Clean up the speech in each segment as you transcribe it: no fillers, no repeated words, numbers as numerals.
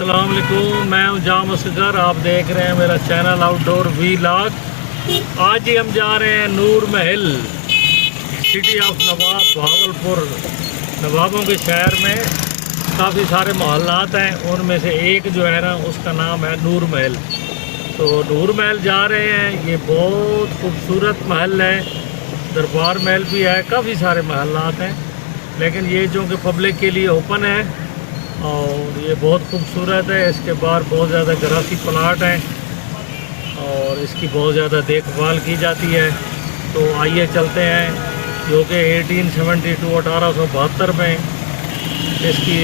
अस्सलाम वालेकुम, मैं हूं जाम असगर। आप देख रहे हैं मेरा चैनल आउटडोर वीलॉग। आज ही हम जा रहे हैं नूर महल, सिटी ऑफ नवाब, भावलपुर। नवाबों के शहर में काफ़ी सारे मोहल्लात हैं, उनमें से एक जो है ना उसका नाम है नूर महल। तो नूर महल जा रहे हैं। ये बहुत खूबसूरत महल है, दरबार महल भी है, काफ़ी सारे महल्लात हैं, लेकिन ये जो कि पब्लिक के लिए ओपन है और ये बहुत खूबसूरत है। इसके बाहर बहुत ज़्यादा ग्रासी प्लाट हैं और इसकी बहुत ज़्यादा देखभाल की जाती है। तो आइए चलते हैं, जो कि 1872 में इसकी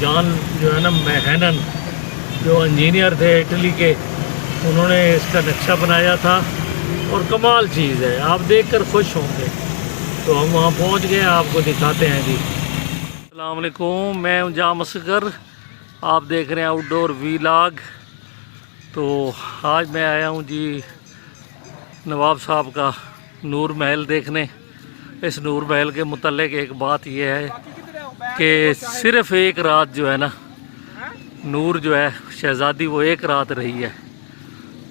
जान जो है ना मैहनन, जो इंजीनियर थे इटली के, उन्होंने इसका नक्शा बनाया था और कमाल चीज़ है, आप देखकर खुश होंगे। तो हम वहाँ पहुँच गए, आपको दिखाते हैं जी। अस्सलाम वालेकुम, मैं हूं जाम असगर। आप देख रहे हैं आउटडोर वीलॉग। तो आज मैं आया हूं जी नवाब साहब का नूर महल देखने। इस नूर महल के मुतल्लिक एक बात यह है कि सिर्फ़ एक रात जो है ना नूर जो है शहज़ादी, वो एक रात रही है।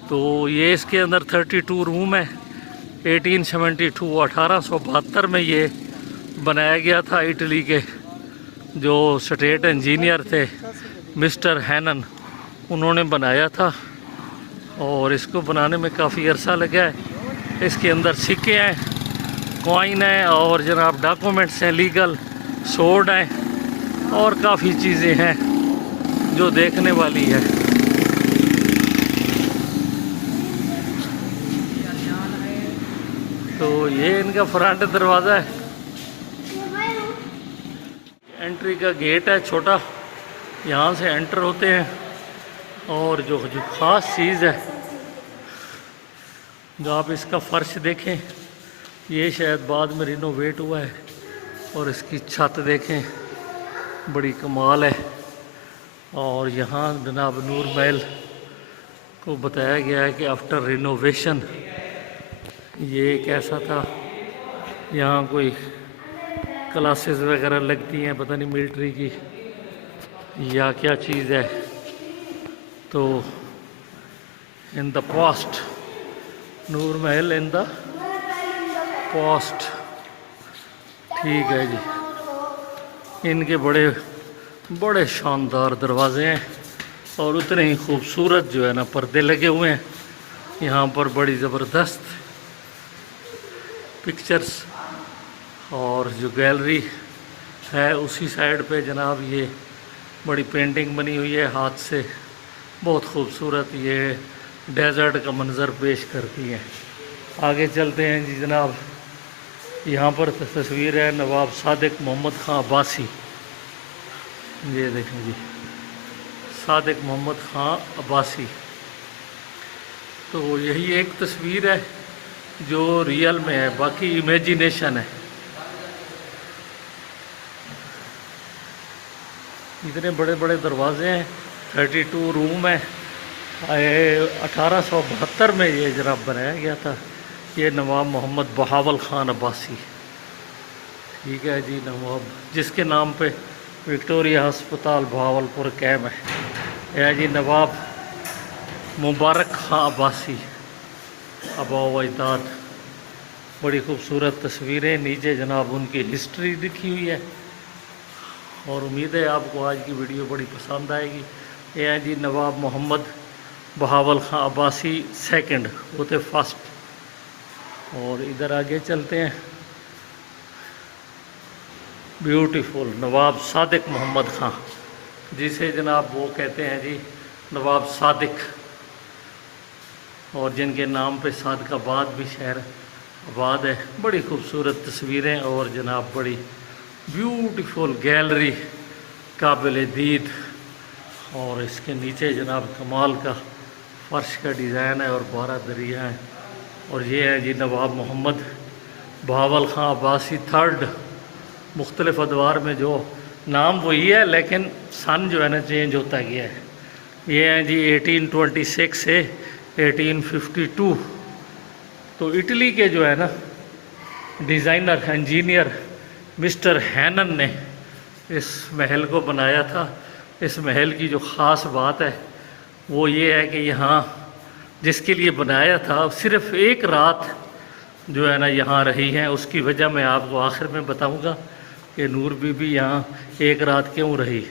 तो ये इसके अंदर 32 रूम है। 1872 में ये बनाया गया था। इटली के जो स्टेट इंजीनियर थे मिस्टर हैनन, उन्होंने बनाया था और इसको बनाने में काफ़ी अरसा लगा है। इसके अंदर सिक्के हैं, कॉइन है और जनाब डॉक्यूमेंट्स हैं, लीगल सोर्ड हैं और काफ़ी चीज़ें हैं जो देखने वाली है। तो ये इनका फ्रंट दरवाज़ा है, एंट्री का गेट है छोटा, यहाँ से एंटर होते हैं। और जो ख़ास चीज़ है, जो आप इसका फ़र्श देखें, ये शायद बाद में रिनोवेट हुआ है। और इसकी छत देखें, बड़ी कमाल है। और यहाँ जनाब नूर महल को बताया गया है कि आफ्टर रिनोवेशन ये कैसा था। यहाँ कोई क्लासेस वगैरह लगती हैं, पता नहीं मिलिट्री की या क्या चीज़ है। तो in the past, Noor Mahal in the past, ठीक है जी। इनके बड़े बड़े शानदार दरवाजे हैं और उतने ही खूबसूरत जो है ना पर्दे लगे हुए हैं। यहाँ पर बड़ी ज़बरदस्त पिक्चर्स और जो गैलरी है उसी साइड पे जनाब ये बड़ी पेंटिंग बनी हुई है हाथ से, बहुत खूबसूरत। ये डेजर्ट का मंज़र पेश करती है। आगे चलते हैं जी जनाब। यहाँ पर तस्वीर है नवाब सादिक मोहम्मद ख़ान अब्बासी। ये देखें जी, सादिक मोहम्मद ख़ान अब्बासी। तो यही एक तस्वीर है जो रियल में है, बाकी इमेजिनेशन है। इतने बड़े बड़े दरवाजे हैं, 32 रूम है। 1872 में ये जनाब बनाया गया था। ये नवाब मोहम्मद बहावल ख़ान अब्बासी, ठीक है जी, नवाब जिसके नाम पे विक्टोरिया अस्पताल भावलपुर कैम है। यह जी नवाब मुबारक ख़ान अब्बासी, आबा अजदाद। बड़ी खूबसूरत तस्वीरें, नीचे जनाब उनकी हिस्ट्री लिखी हुई है। और उम्मीद है आपको आज की वीडियो बड़ी पसंद आएगी। ये हैं जी नवाब मोहम्मद बहावल ख़ान अब्बासी सेकंड, वो थे फर्स्ट। और इधर आगे चलते हैं। ब्यूटीफुल नवाब सादिक मोहम्मद ख़ान, जिसे जनाब वो कहते हैं जी नवाब सादिक, और जिनके नाम पे सादिकाबाद भी शहर आबाद है। बड़ी खूबसूरत तस्वीरें और जनाब बड़ी ब्यूटीफुल गैलरी, काबिल दीद। और इसके नीचे जनाब कमाल का फ़र्श का डिज़ाइन है और 12 दरिया हैं। और ये है जी नवाब मोहम्मद बहावल ख़ान अब्बासी थर्ड। मुख्तलिफ़ अदवार में जो नाम वही है, लेकिन सन जो है ना चेंज होता गया है। ये हैं जी 1826 से 1852। तो इटली के जो है ना डिज़ाइनर इंजीनियर मिस्टर हैनन ने इस महल को बनाया था इस महल की जो ख़ास बात है वो ये है कि यहाँ जिसके लिए बनाया था सिर्फ़ एक रात जो है ना यहाँ रही हैं। उसकी वजह मैं आपको आखिर में बताऊँगा कि नूर बीबी यहाँ एक रात क्यों रही।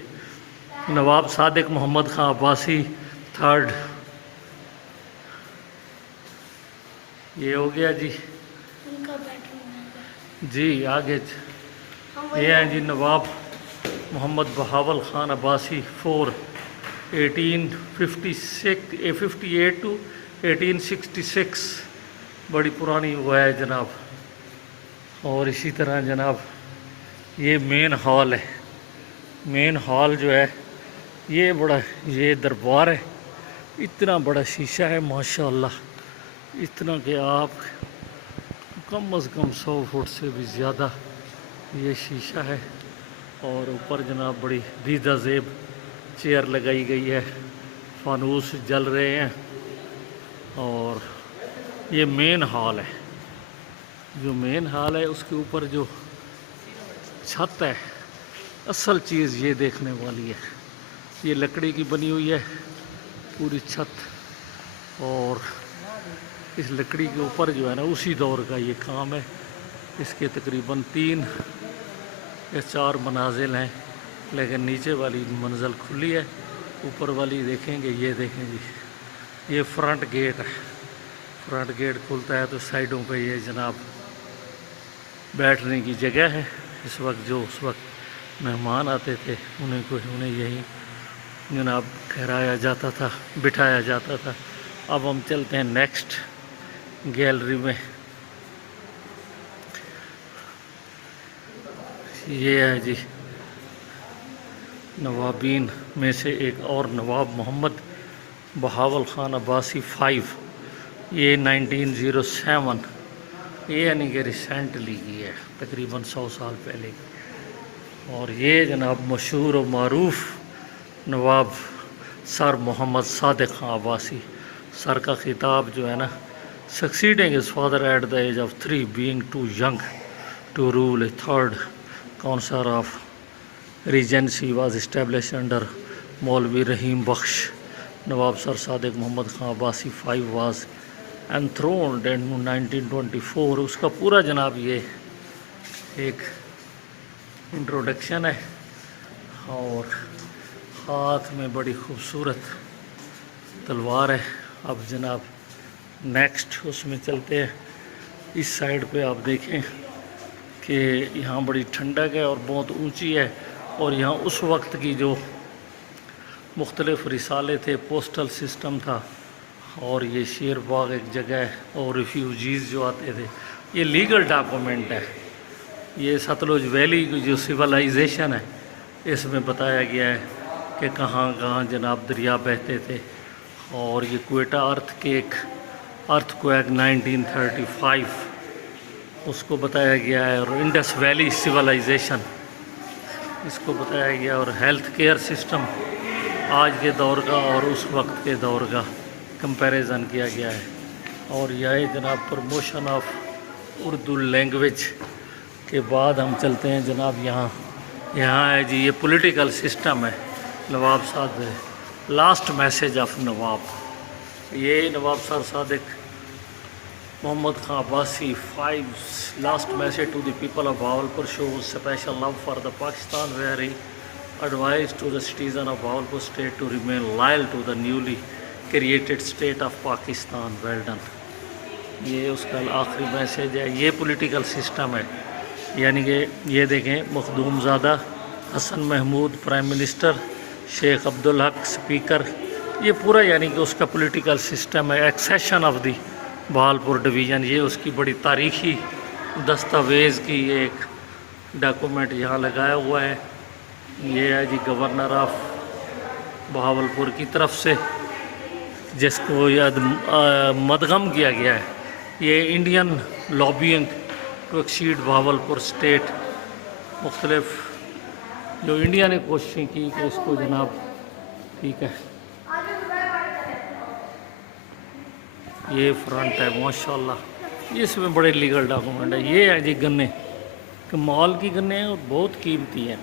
नवाब सादिक मोहम्मद ख़ान अब्बासी थर्ड, ये हो गया जी। जी आगे ये हैं जी नवाब मोहम्मद बहावल ख़ान अब्बासी 4 1858 टू 1866, बड़ी पुरानी हुआ है जनाब। और इसी तरह जनाब ये मेन हॉल है। मेन हॉल जो है ये बड़ा, ये दरबार है, इतना बड़ा शीशा है माशाअल्लाह, इतना कि आप कम अज़ कम 100 फुट से भी ज़्यादा ये शीशा है। और ऊपर जनाब बड़ी दीदा ज़ेब चेयर लगाई गई है, फानूस जल रहे हैं। और ये मेन हॉल है। जो मेन हॉल है उसके ऊपर जो छत है, असल चीज़ ये देखने वाली है। ये लकड़ी की बनी हुई है पूरी छत, और इस लकड़ी के ऊपर जो है ना उसी दौर का ये काम है। इसके तकरीबन 3 या 4 मनाजिल हैं, लेकिन नीचे वाली मंजिल खुली है, ऊपर वाली देखेंगे। ये देखें जी, ये फ्रंट गेट है। फ्रंट गेट खुलता है तो साइडों पे ये जनाब बैठने की जगह है। इस वक्त जो उस वक्त मेहमान आते थे उन्हें यही जनाब ठहराया जाता था, बिठाया जाता था। अब हम चलते हैं नेक्स्ट गैलरी में। ये है जी नवाबीन में से एक और नवाब मोहम्मद बहावल ख़ान अब्बासी 5, ये 1907, ये यानी कि रिसेंटली की है, तकरीबन 100 साल पहले की। और ये जनाब मशहूर और मरूफ नवाब सर मोहम्मद सादिक ख़ान अब्बासी। सर का ख़िताब जो है ना, succeeding his father at the age of 3, being too young to rule a third council of regency was establish under Maulvi Rahim Bakhsh. Nawab sir Sadiq Mohammad Khan Abbasi 5 was enthroned in 1924। उसका पूरा जनाब ये एक इंट्रोडक्शन है। और हाथ में बड़ी खूबसूरत तलवार है। अब जनाब नेक्स्ट उसमें चलते हैं। इस साइड पे आप देखें कि यहाँ बड़ी ठंडक है और बहुत ऊंची है। और यहाँ उस वक्त की जो मुख्तलिफ़ रिसाले थे, पोस्टल सिस्टम था। और ये शेर बाग एक जगह है, और रिफ्यूजीज़ जो आते थे, ये लीगल डॉक्यूमेंट है। ये सतलुज वैली की जो सिविलाइजेशन है, इसमें बताया गया है कि कहाँ कहाँ जनाब दरिया बहते थे। और ये क्वेटा अर्थक्वेक 1935 उसको बताया गया है। और इंडस वैली सिविलाइजेशन इसको बताया गया। और हेल्थ केयर सिस्टम आज के दौर का और उस वक्त के दौर का कंपैरिजन किया गया है। और यह जनाब प्रमोशन ऑफ उर्दू लैंग्वेज के बाद हम चलते हैं जनाब यहाँ है जी, ये पॉलिटिकल सिस्टम है। Nawab Sadiq last message of Nawab, ये Nawab sir Sadiq Mohammad Khan Abbasi 5 last message to the people of Bahawalpur shows special love for the Pakistan, where he advised to the citizen of Bahawalpur state to remain loyal to the newly created state of Pakistan. Well done। ये उसका आखिरी message है। ये political system है, यानी कि ये देखें, Makhdoomzada, Hasan Mahmud prime minister, Sheikh Abdul Haq speaker, ये पूरा यानी कि उसका पॉलिटिकल सिस्टम है। Accession of the Bahawalpur division, ये उसकी बड़ी तारीख़ी दस्तावेज़ की एक डॉक्यूमेंट यहाँ लगाया हुआ है। ये है जी गवर्नर ऑफ बहावलपुर की तरफ से, जिसको याद मदगम किया गया है। ये Indian lobbying to accede Bahawalpur state, मुख्तलिफ जो इंडिया ने कोशिशें की कि इसको जनाब, ठीक है, ये फ्रंट है माशाल्लाह। इसमें बड़े लीगल डॉक्यूमेंट है। ये है जी गन्ने, कमाल की गन्ने हैं और बहुत कीमती हैं।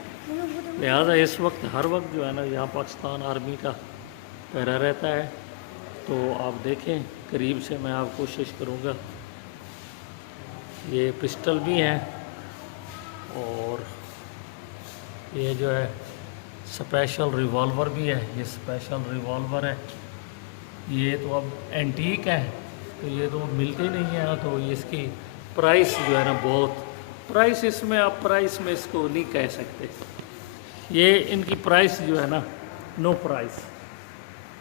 लिहाजा इस वक्त हर वक्त जो है ना यहाँ पाकिस्तान आर्मी का पहरा रहता है। तो आप देखें करीब से, मैं आप कोशिश करूँगा। ये पिस्टल भी हैं और ये जो है स्पेशल रिवॉल्वर भी है। ये स्पेशल रिवॉल्वर है। ये तो अब एंटीक है, तो ये तो मिलते ही नहीं है। तो इसकी प्राइस जो है ना बहुत, प्राइस इसमें आप प्राइस में इसको नहीं कह सकते। ये इनकी प्राइस जो है ना नो प्राइस,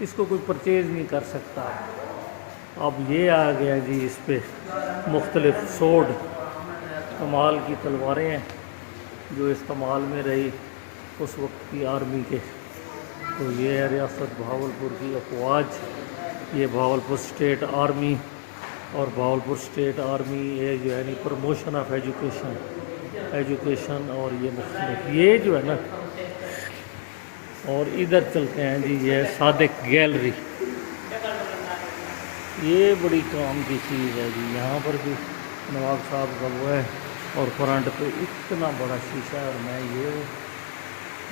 इसको कोई परचेज नहीं कर सकता। अब ये आ गया जी, इस पर मुख्तलिफ सोड, कमाल की तलवारें हैं जो इस्तेमाल में रही उस वक्त की आर्मी के। तो ये है रियासत भावलपुर की अफवाज, ये भावलपुर स्टेट आर्मी। और भावलपुर स्टेट आर्मी ये जो है नी प्रमोशन ऑफ एजुकेशन और ये मुख्तलिफ, ये जो है ना। और इधर चलते हैं जी, ये सादिक गैलरी, ये बड़ी काम की चीज़ है जी। यहाँ पर भी नवाब साहब का वो है और फ्रंट पे इतना बड़ा शीशा है। और मैं ये हूँ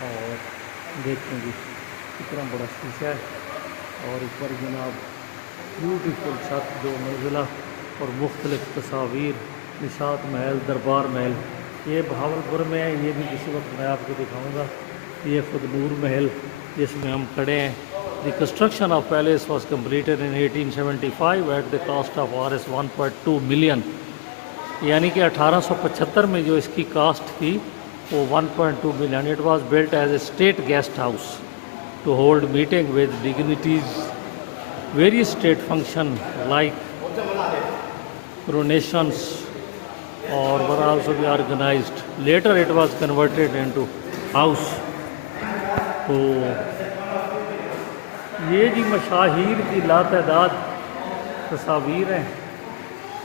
और देखें जी कितना बड़ा शीशा है। और ऊपर जनाब ब्यूटीफुल छत 2 मंजिला और मुख्तलिफ तस्वीर, निशात महल, दरबार महल, ये भावलपुर में है। ये भी किसी वक्त मैं आपको दिखाऊंगा। ये खुदनूर महल जिसमें हम खड़े हैं। The construction of palace was completed in 1875 at the cost of Rs 1.2 million, यानी कि 1875 में जो इसकी कास्ट थी वो 1.2 million. It was built as a state guest house to hold meeting with dignities, various state function like coronations or were also be organized. Later it was converted into house. तो ये जी मशाहीर की लातादाद तस्वीर हैं,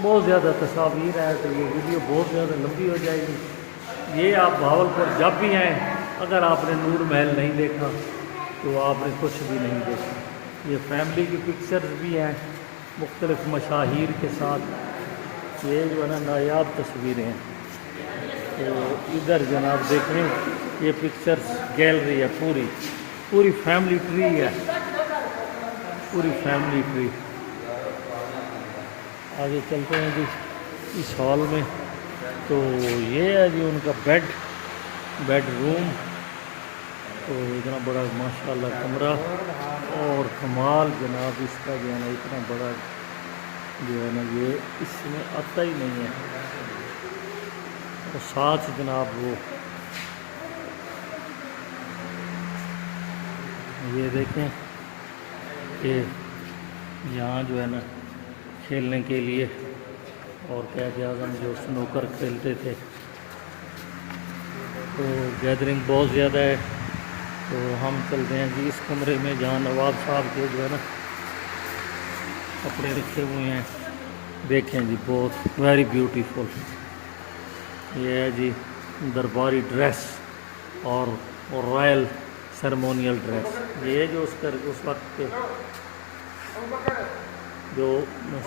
बहुत ज़्यादा तस्वीर हैं। तो ये वीडियो बहुत ज़्यादा लंबी हो जाएगी। ये आप भावलपुर जब भी आएँ, अगर आपने नूर महल नहीं देखा तो आपने कुछ भी नहीं देखा। ये फैमिली की पिक्चर्स भी हैं मुख्तलिफ मशाहीर के साथ। ये जो है ना नायाब तस्वीरें हैं। तो इधर जनाब देखें, ये पिक्चर्स गैलरी है, पूरी फैमिली ट्री है, पूरी फैमिली ट्री। आगे चलते हैं जी इस हॉल में। तो ये है जी उनका बेडरूम। तो इतना बड़ा माशाल्लाह कमरा और कमाल जनाब इसका जो है ना इतना बड़ा जो है ना, ये इसमें आता ही नहीं है। और साथ जनाब वो ये देखें कि यहाँ जो है ना खेलने के लिए, और कैद आज़म जो स्नूकर खेलते थे। तो गैदरिंग बहुत ज़्यादा है। तो हम चलते हैं जी इस कमरे में जहाँ नवाब साहब के जो है ना कपड़े रखे हुए हैं। देखें जी बहुत वेरी ब्यूटीफुल। ये है जी दरबारी ड्रेस और रॉयल सेरेमोनियल ड्रेस। ये जो उस वक्त के जो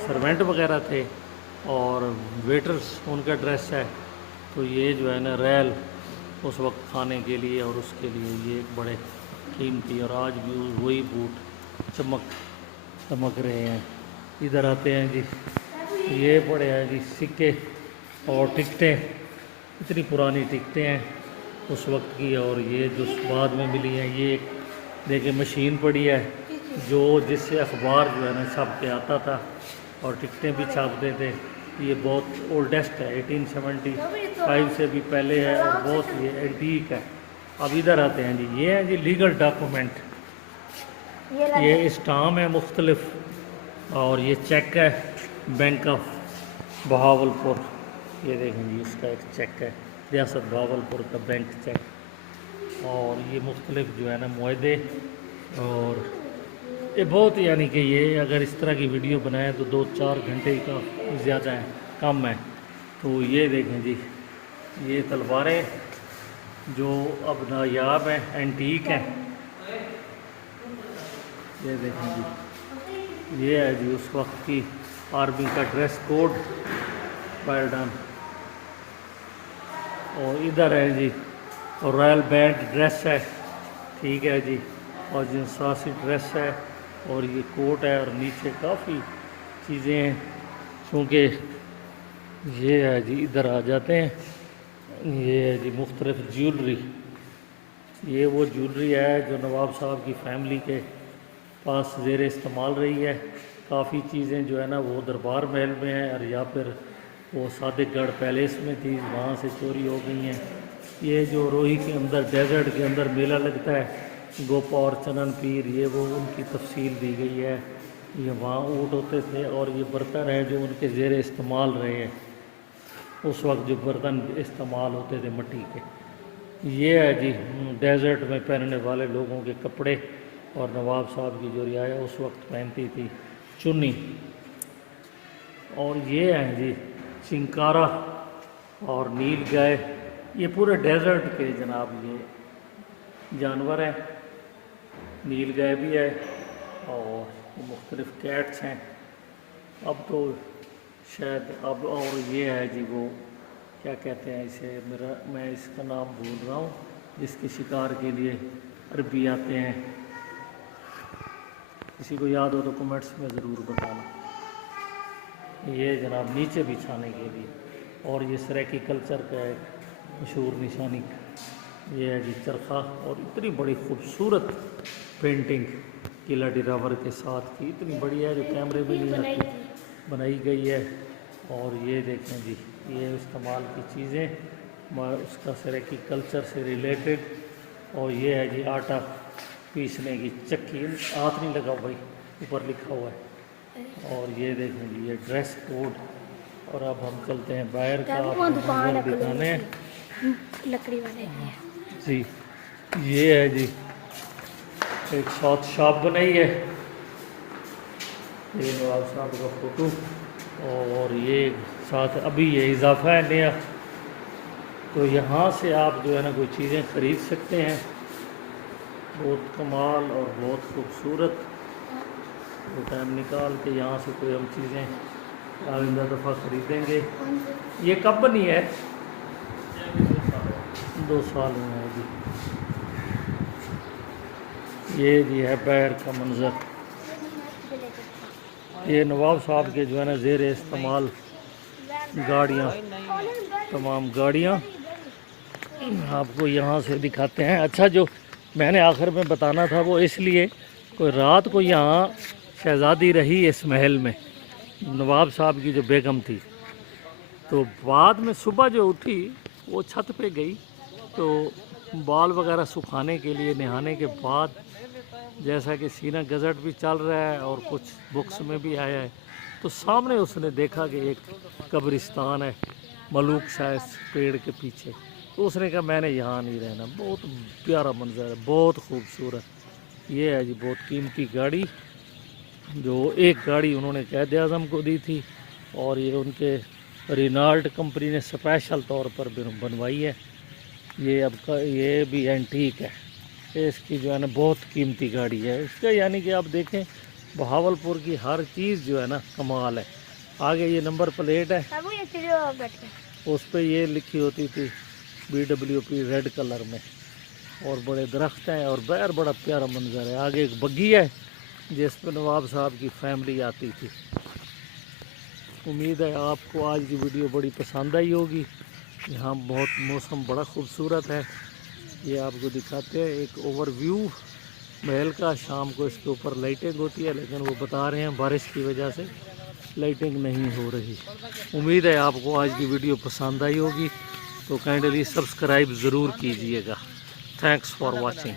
सर्वेंट वगैरह थे और वेटर्स, उनका ड्रेस है। तो ये जो है ना रॉयल उस वक्त खाने के लिए और उसके लिए ये एक बड़े कीमती, और आज भी वही बूट चमक रहे हैं। इधर आते हैं जी, ये पड़े हैं जी सिक्के और टिकटें, इतनी पुरानी टिकटें हैं उस वक्त की। और ये जो बाद में मिली हैं, ये एक देखिए मशीन पड़ी है जो जिससे अखबार जो है ना छाप के आता था और टिकटें भी छापते थे। ये बहुत ओल्डेस्ट है, 1875 से भी पहले है और बहुत ये एंटीक है। अब इधर आते हैं जी, ये है जी लीगल डॉक्यूमेंट। ये स्टाम्प है मुख्तलिफ, और ये चेक है बैंक ऑफ बहावलपुर। ये देखें जी इसका एक चेक है, रियासत बहावलपुर का बैंक चेक। और ये मुख्तलिफ जो है ना मुआहदे, और ये बहुत यानी कि ये अगर इस तरह की वीडियो बनाएं तो 2-4 घंटे का ज़्यादा है, कम है। तो ये देखें जी, ये तलवारें जो अब नायाब हैं, एंटीक हैं। ये देखें जी, ये है जी उस वक्त की आर्मी का ड्रेस कोड, वेल डन। और इधर है जी और रॉयल बैंड ड्रेस है, ठीक है जी, और जिनसासी ड्रेस है, और ये कोट है, और नीचे काफ़ी चीज़ें हैं। क्योंकि ये है जी, इधर आ जाते हैं, ये है जी मुख्तलिफ ज्वेलरी। ये वो ज्वेलरी है जो नवाब साहब की फ़ैमिली के पास ज़ेर इस्तेमाल रही है। काफ़ी चीज़ें जो है ना वो दरबार महल में हैं, और या फिर वो सादिकगढ़ पैलेस में थी, वहाँ से चोरी हो गई हैं। ये जो रोही के अंदर डेजर्ट के अंदर मेला लगता है, गोपा और चनन पीर, ये वो उनकी तफसील दी गई है। ये वहाँ ऊँट होते थे, और ये बर्तन हैं जो उनके ज़ेर इस्तेमाल रहे हैं उस वक्त, जो बर्तन इस्तेमाल होते थे मिट्टी के। ये है जी डेजर्ट में पहनने वाले लोगों के कपड़े, और नवाब साहब की जो रियाया उस वक्त पहनती थी चुन्नी। और ये हैं जी चिंकारा और नील गाय, ये पूरे डेजर्ट के जनाब ये जानवर हैं। नील गाय भी है, और मुख्तलिफ कैट्स हैं। अब तो शायद अब, और ये है जी वो क्या कहते हैं इसे, मैं इसका नाम भूल रहा हूँ, जिसके शिकार के लिए अरबी आते हैं। किसी को याद हो तो कमेंट्स में ज़रूर बताना। ये जनाब नीचे बिछाने के लिए, और ये सराकी कल्चर का एक मशहूर निशानी, ये है जी चरखा। और इतनी बड़ी खूबसूरत पेंटिंग किला डिरावर के साथ की, इतनी बड़ी है जो कैमरे में नहीं आती, बनाई गई है। और ये देखें जी, ये इस्तेमाल की चीज़ें उसका सराकी कल्चर से रिलेटेड। और ये है जी आटा पीसने की चक्की, हाथ नहीं लगा भाई, ऊपर लिखा हुआ है। और ये देखें जी ये ड्रेस कोड। और अब हम चलते हैं बाहर का आपको दिखाने लकड़ी वाले जी। ये है जी एक साथ शॉप बनाई है, ये नवाब साहब का फ़ोटो, और ये साथ अभी ये इजाफा है नया, तो यहाँ से आप जो है ना कोई चीज़ें ख़रीद सकते हैं, बहुत कमाल और बहुत खूबसूरत। वो टाइम निकाल के यहाँ से कोई हम चीज़ें आइंदा दफ़ा ख़रीदेंगे। ये कब बनी है? 2 साल हुए हैं जी। ये जी है बाहर का मंज़र। ये नवाब साहब के जो है ना ज़ेर इस्तेमाल गाड़ियाँ, तमाम गाड़ियाँ आपको यहाँ से दिखाते हैं। अच्छा, जो मैंने आखिर में बताना था वो इसलिए, कोई रात को यहाँ शहज़ादी रही इस महल में, नवाब साहब की जो बेगम थी, तो बाद में सुबह जो उठी वो छत पे गई, तो बाल वगैरह सुखाने के लिए नहाने के बाद, जैसा कि सीना गज़ट भी चल रहा है और कुछ बुक्स में भी आया है, तो सामने उसने देखा कि एक कब्रिस्तान है मलूक शाह पेड़ के पीछे। तो उसने कहा मैंने यहाँ नहीं रहना। बहुत प्यारा मंजर है, बहुत खूबसूरत। ये है जी बहुत कीमती गाड़ी, जो एक गाड़ी उन्होंने कैद आज़म को दी थी, और ये उनके रिनाल्ट कंपनी ने स्पेशल तौर पर बनवाई है। ये अब का ये भी एंटीक है, इसकी जो है ना बहुत कीमती गाड़ी है इसका। यानी कि आप देखें बहावलपुर की हर चीज़ जो है ना कमाल है। आगे ये नंबर प्लेट है, उस पर ये लिखी होती थी BWP रेड कलर में, और बड़े दरख्त हैं, और बाहर बड़ा प्यारा मंजर है। आगे एक बग्गी है जिस पर नवाब साहब की फैमिली आती थी। उम्मीद है आपको आज की वीडियो बड़ी पसंद आई होगी। यहाँ बहुत मौसम बड़ा खूबसूरत है। ये आपको दिखाते हैं एक ओवरव्यू महल का। शाम को इसके ऊपर लाइटिंग होती है, लेकिन वो बता रहे हैं बारिश की वजह से लाइटिंग नहीं हो रही। उम्मीद है आपको आज की वीडियो पसंद आई होगी, तो काइंडली सब्सक्राइब ज़रूर कीजिएगा। Thanks for watching.